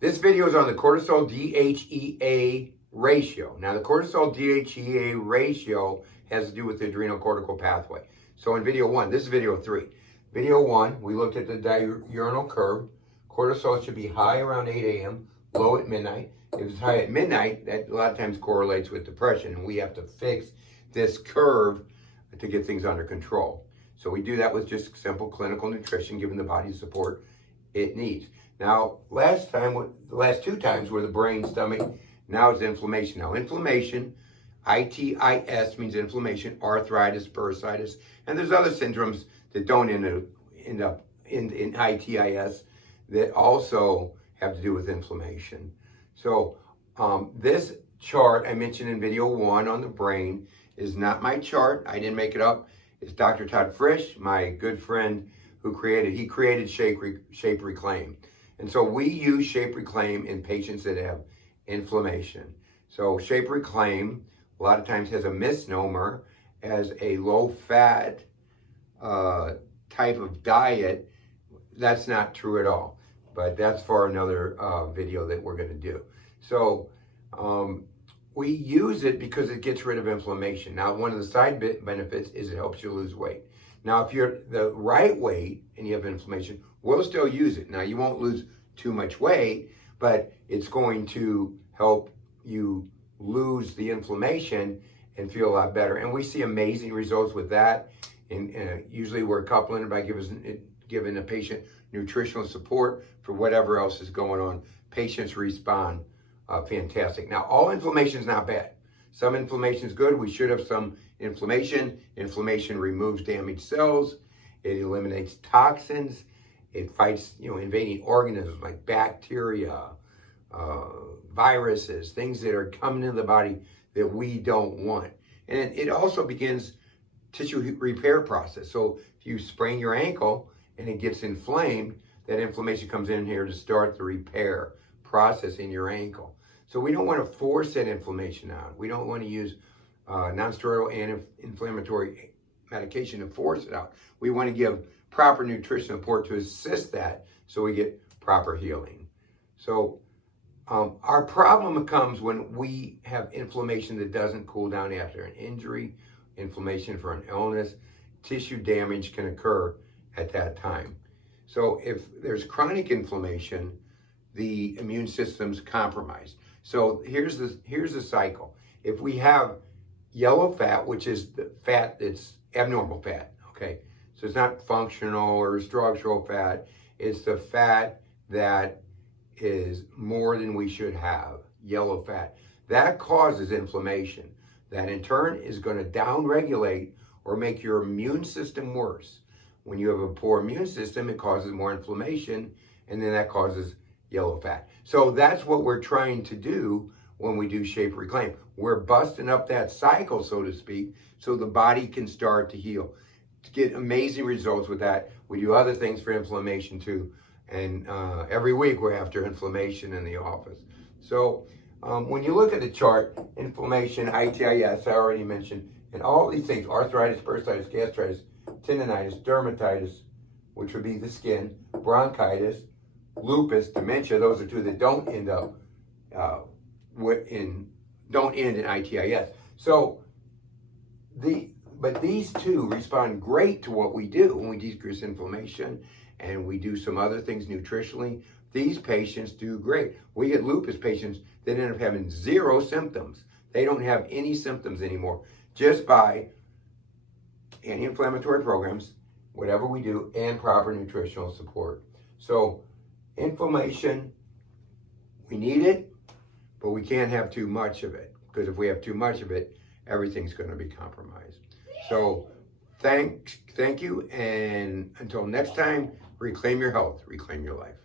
This video is on the cortisol DHEA ratio. Now, the cortisol DHEA ratio has to do with the adrenocortical pathway. So in video one, this is video 3. Video 1, we looked at the diurnal curve. Cortisol should be high around 8 a.m., low at midnight. If it's high at midnight, that a lot of times correlates with depression, and we have to fix this curve to get things under control. So we do that with just simple clinical nutrition, giving the body the support it needs. Now, the last 2 times were the brain, stomach. Now it's inflammation. Now, inflammation, ITIS means inflammation, arthritis, bursitis, and there's other syndromes that don't end up in ITIS that also have to do with inflammation. So this chart I mentioned in video 1 on the brain is not my chart. I didn't make it up. It's Dr. Todd Frisch, my good friend who created Shape Reclaim. And so we use Shape Reclaim in patients that have inflammation. So Shape Reclaim a lot of times has a misnomer as a low-fat type of diet. That's not true at all, but that's for another video that we're going to do. So we use it because it gets rid of inflammation. Now, one of the side benefits is it helps you lose weight. Now, if you're the right weight and you have inflammation, we'll still use it. Now, you won't lose too much weight, but it's going to help you lose the inflammation and feel a lot better. And we see amazing results with that. And usually we're coupling it by giving a patient nutritional support for whatever else is going on. Patients respond fantastic. Now, all inflammation is not bad. Some inflammation is good. We should have some inflammation. Inflammation removes damaged cells. It eliminates toxins. It fights, invading organisms like bacteria, viruses, things that are coming into the body that we don't want. And it also begins tissue repair process. So if you sprain your ankle and it gets inflamed, that inflammation comes in here to start the repair process in your ankle. So we don't want to force that inflammation out. We don't want to use non-steroidal anti-inflammatory medication to force it out. We want to give proper nutrition support to assist that so we get proper healing. So our problem comes when we have inflammation that doesn't cool down after an injury, inflammation for an illness. Tissue damage can occur at that time. So if there's chronic inflammation, the immune system's compromised. So here's the cycle. If we have yellow fat, which is the fat that's abnormal fat, okay? So it's not functional or structural fat. It's the fat that is more than we should have, yellow fat. That causes inflammation. That in turn is going to downregulate or make your immune system worse. When you have a poor immune system, it causes more inflammation, and then that causes yellow fat. So that's what we're trying to do when we do Shape Reclaim. We're busting up that cycle, so to speak, so the body can start to heal. To get amazing results with that, we do other things for inflammation too. And every week we're after inflammation in the office. So when you look at the chart, inflammation, ITIS, I already mentioned, and all these things, arthritis, bursitis, gastritis, tendonitis, dermatitis, which would be the skin, bronchitis, lupus, dementia, those are 2 that don't end up don't end in ITIS. So but these 2 respond great to what we do when we decrease inflammation and we do some other things nutritionally. These patients do great. We get lupus patients that end up having 0 symptoms. They don't have any symptoms anymore just by anti-inflammatory programs, whatever we do, and proper nutritional support. So inflammation, we need it, but we can't have too much of it, because if we have too much of it, everything's going to be compromised. So thank you, and until next time, reclaim your health, reclaim your life.